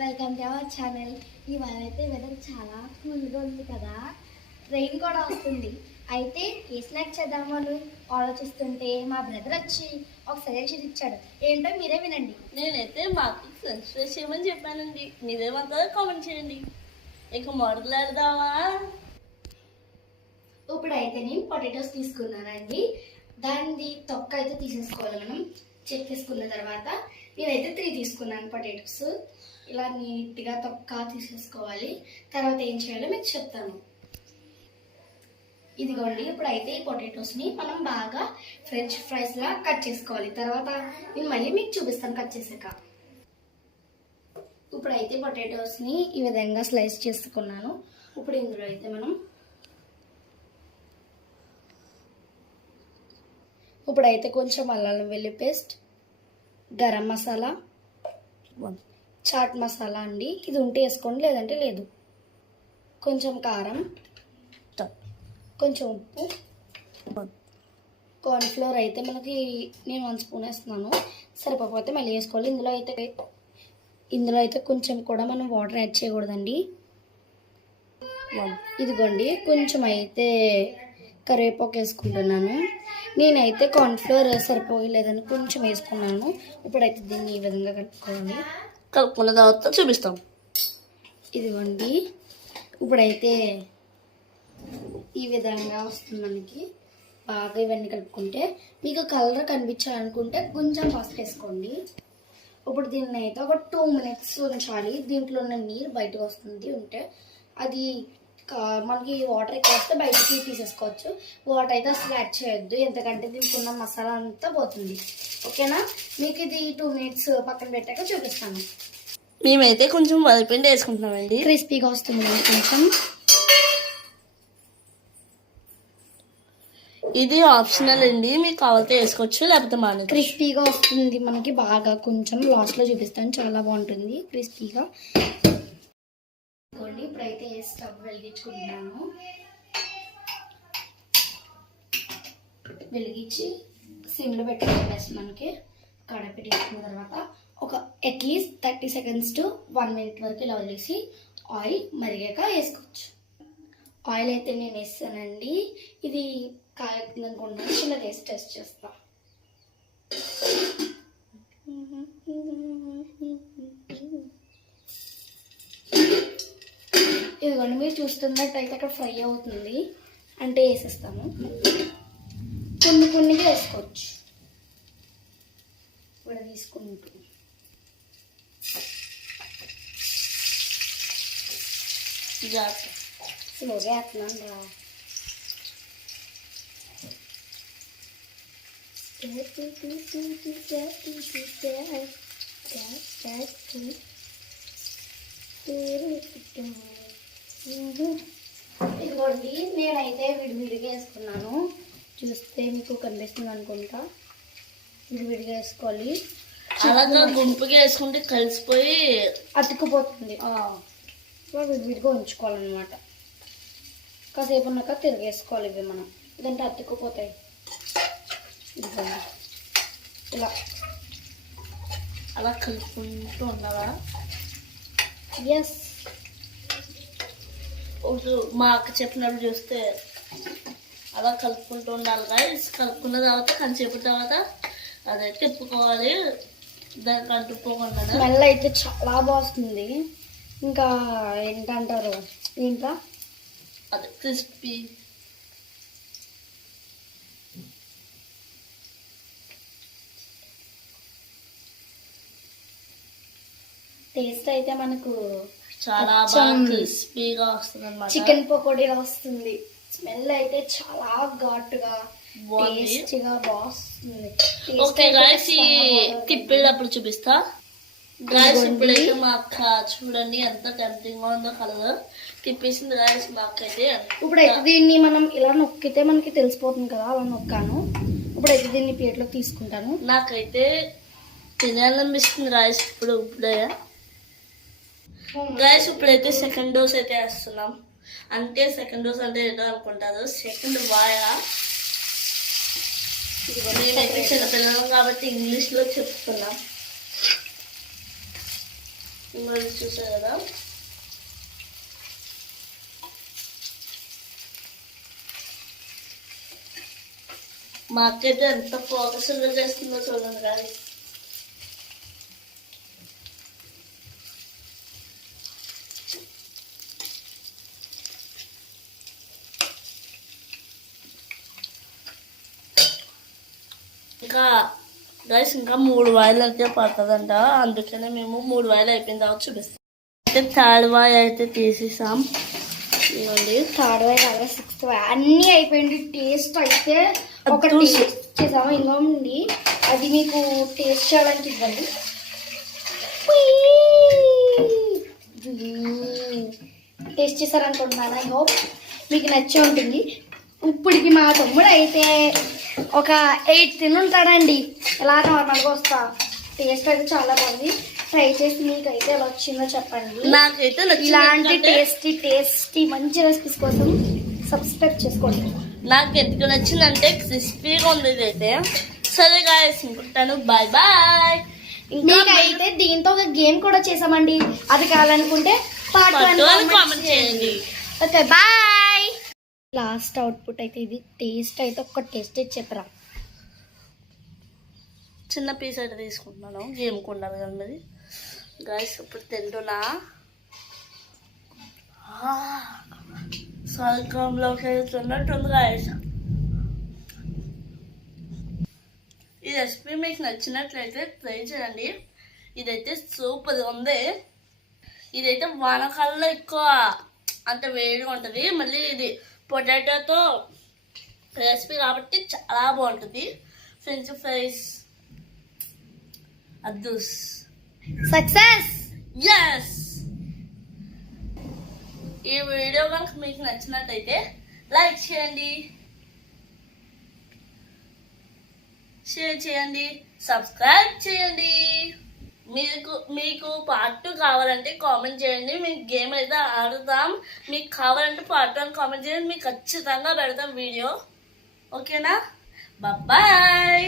Welcome to our channel. ఇవాళ అయితే weather చాలా కూల్గా ఉంది కదా, రెయిన్ కూడా వస్తుంది. అయితే ఏ స్నాక్ చేద్దామని ఆలోచిస్తుంటే మా బ్రదర్ వచ్చి ఒక సజెషన్ ఇచ్చాడు. ఏంటో మీరే వినండి. నేనైతే మాకు ఫ్రెంచ్ ఫ్రైస్ చేయమని చెప్పానండి. మీరేమంటారో కామెంట్ చేయండి. ఇక మొదలెడదామా? ఇప్పుడైతే నేను పొటాటోస్ తీసుకున్నానండి. దాన్ని తొక్క అయితే తీసేసుకోవాలి. మనం చెక్ చేసుకున్న తర్వాత నేనైతే 3 తీసుకున్నాను పొటాటోస్. ఇలా నీట్గా తొక్క తీసేసుకోవాలి. తర్వాత ఏం చేయాలో మీకు చెప్తాను. ఇదిగోండి, ఇప్పుడైతే ఈ పొటాటోస్ని మనం బాగా ఫ్రెంచ్ ఫ్రైస్లా కట్ చేసుకోవాలి. తర్వాత నేను మళ్ళీ మీకు చూపిస్తాను కట్ చేసాక. ఇప్పుడైతే పొటాటోస్ని ఈ విధంగా స్లైస్ చేసుకున్నాను. ఇప్పుడు ఇందులో అయితే మనం ఇప్పుడైతే కొంచెం అల్లం వెల్లుల్లి పేస్ట్, గరం మసాలా, చాట్ మసాలా అండి, ఇది ఉంటే వేసుకోండి లేదంటే లేదు, కొంచెం కారం, కొంచెం ఉప్పు, కార్న్ఫ్లోర్ అయితే మనకి నేను 1 స్పూన్ వేస్తున్నాను. సరిపోతే మళ్ళీ వేసుకోవాలి. ఇందులో అయితే కొంచెం కూడా మనం వాటర్ యాడ్ చేయకూడదండి. ఇదిగోండి, కొంచెం అయితే కరివేపాకు వేసుకుంటున్నాను. నేనైతే కార్న్ఫ్లోర్ సరిపోలేదని కొంచెం వేసుకున్నాను. ఇప్పుడైతే దీన్ని ఈ విధంగా కలుపుకున్న తర్వాత చూపిస్తాం. ఇదిగోండి, ఇప్పుడైతే ఈ విధంగా వస్తుంది మనకి. బాగా ఇవన్నీ కలుపుకుంటే మీకు కలర్ కనిపించాలనుకుంటే కొంచెం పసుపు వేసుకోండి. ఇప్పుడు దీన్ని అయితే ఒక 2 minutes ఉంచాలి. దీంట్లో ఉన్న నీరు బయటకు వస్తుంది. ఉంటే అది మనకి వాటర్ ఎక్కువ వస్తే బయటకి తీసేసుకోవచ్చు. వాటర్ అయితే అసలు యాడ్ చేయొద్దు, ఎందుకంటే దీనికి ఉన్న మసాలా అంతా పోతుంది. ఓకేనా? మీకు ఇది 2 minutes పక్కన పెట్టాక చూపిస్తాను. మేమైతే కొంచెం వరిపిండి వేసుకుంటున్నామండి. క్రిస్పీగా వస్తుంది కొంచెం. ఇది ఆప్షనల్ అండి, మీకు కావాలంటే వేసుకోవచ్చు లేకపోతే మానేది. క్రిస్పీగా వస్తుంది మనకి బాగా. కొంచెం లాస్ట్లో చూపిస్తాను, చాలా బాగుంటుంది క్రిస్పీగా. ఇప్పుడైతే స్టవ్ వెలిగించుకుంటున్నాను. వెలిగించి సిమ్లో పెట్టుకోవాలి. మనకి కడాయి తీసుకున్న తర్వాత ఒక అట్లీస్ట్ 30 seconds to 1 minute వరకు ఇలా వదిలేసి ఆయిల్ మరిగాక వేసుకోవచ్చు. ఆయిల్ అయితే నేను వేస్తానండి. ఇది కాలుతుంది అనుకుంటున్నాను. ఇలా వేసి టెస్ట్ చేస్తా. ఇదిగోండి, మీరు చూస్తున్నట్టయితే అక్కడ ఫ్రై అవుతుంది అంటే వేసేస్తాము. కొన్నిగా వేసుకోవచ్చు. ఇప్పుడు తీసుకుంటూ స్లోగా వేస్తున్నాను రా. ఇదిగోండి, నేనైతే విడివిడిగా వేసుకున్నాను. చూస్తే మీకు కనిపిస్తుంది అనుకుంటా. విడివిడిగా వేసుకోవాలి. అలాగా గుంపుగా వేసుకుంటే కలిసిపోయి అతుక్కుపోతుంది. విడివిడిగా ఉంచుకోవాలన్నమాట. కాసేపు ఉన్నాక తిరిగేసుకోవాలి ఇవి మనం, ఇదంటే అతుక్కుపోతాయి. ఇదిగోండి, ఇలా అలా కలుపుకుంటూ ఉండాలా? ఎస్. మా అక్క చెప్పినప్పుడు చూస్తే అలా కలుపుకుంటూ ఉండాలి. కలుపుకున్న తర్వాత కొంచెంసేపు తర్వాత అదే తిప్పుకోవాలి. దానికి అంటుకోకుండా. స్మెల్ అయితే చాలా బాగుంది. ఇంకా ఏంటంటారు, ఇంకా అదే క్రిస్పీ. టేస్ట్ అయితే మనకు చాలా బాగా క్రిస్పీగా వస్తుంది అన్నమాట. చికెన్ పకోడీలా వస్తుంది. స్మెల్ అయితే చాలా ఘాటుగా టేస్టీగా బాగుంది. ఓకే గైస్, ఈ తిప్పేటప్పుడు చూపిస్తా. గైస్ ఇప్పుడైతే మా అక్క చూడండి ఎంత టెంప్టింగ్ గా ఉందో కలర్. తిప్పేసింది గైస్ మా అక్క అయితే. ఇప్పుడైతే దీన్ని మనం ఇలా నొక్కితే మనకి తెలిసిపోతుంది కదా, అలా నొక్కాను. ఇప్పుడైతే దీన్ని ప్లేట్లోకి తీసుకుంటాను. నాకైతే తినాలనిపిస్తుంది గైస్ ఇప్పుడే. గైస్ ఇప్పుడైతే సెకండ్ డోస్ అయితే వేస్తున్నాం. అంటే సెకండ్ డోస్ అంటే ఏదో అనుకుంటారు, సెకండ్ వాయా. నేనైతే చిన్నపిల్లలం కాబట్టి ఇంగ్లీష్లో చెప్తున్నాం. మరి చూసారు కదా, మా అక్కైతే ఎంత ఫోకస్గా చేస్తుందో చూడండి గాయస్. ఇంకా గైస్ ఇంకా 3 వాయిలు అయితే పడుతుందంట, అందుకనే మేము 3 వాయిలు అయిపోయిన తర్వాత చూపిస్తాం. అయితే 3rd వాయి అయితే తీసేసాం. ఇవ్వండి, థర్డ్ వై కాదు 6th వై అన్నీ అయిపోయింది. టేస్ట్ అయితే ఒక టేస్ట్ చేసాము, ఇంకోండి అది మీకు టేస్ట్ చేయడానికి ఇవ్వండి. టేస్ట్ చేశారనుకుంటున్నాను. ఐ హోప్ మీకు నచ్చే ఉంటుంది. ఇప్పటికి మా తమ్ముడు అయితే ఒక 8 తిని ఉంటాడండి. ఎలా నార్మల్గా వస్తా. టేస్ట్ అయితే చాలా బాగుంది. ట్రై చేసి మీకైతే ఎలా వచ్చిందో చెప్పండి. నాకైతే ఇలాంటి టేస్టీ మంచి రెసిపీస్ కోసం సబ్స్క్రైబ్ చేసుకోండి. నాకు ఎందుకు నచ్చిందంటే క్రిస్పీగా ఉంది ఇదైతే. సరే గాయస్, ఉంటాను. Bye bye. మీకైతే దీంతో ఒక గేమ్ కూడా చేసామండి, అది కావాలనుకుంటే పార్ట్ 1 కామెంట్ చేయండి. Okay bye. లాస్ట్ అవుట్పుట్ అయితే ఇది. టేస్ట్ అయితే ఒక్క టేస్ట్ చెప్పరా. చిన్న పీస్ అయితే తీసుకుంటున్నాను, గేమ్ ఉండాలి కదా మరి. గాయస్ ఇప్పుడు తింటున్నా. స్వర్గంలోకి వెళ్తున్నట్టుంది గాయస్. ఈ రెసిపీ మీకు నచ్చినట్లయితే ట్రై చేయండి. ఇదైతే సూపర్ ఉంది. ఇదైతే వానకాలంలో ఎక్కువ అంటే వేడిగా ఉంటుంది. మళ్ళీ ఇది పొటాటోతో రెసిపీ కాబట్టి చాలా బాగుంటుంది. ఫ్రెంచ్ ఫ్రైస్ అద్దుస్ సక్సెస్. ఎస్. ఈ వీడియో కనుక మీకు నచ్చినట్టయితే లైక్ చేయండి, షేర్ చేయండి, సబ్స్క్రైబ్ చేయండి. మీకు పార్ట్ 2 కావాలంటే కామెంట్ చేయండి. మీకు గేమ్ అయితే ఆడుతాం. మీకు కావాలంటే పార్ట్ 1 కామెంట్ చేయండి. మీకు ఖచ్చితంగా పెడతాం వీడియో. ఓకేనా? బాయ్.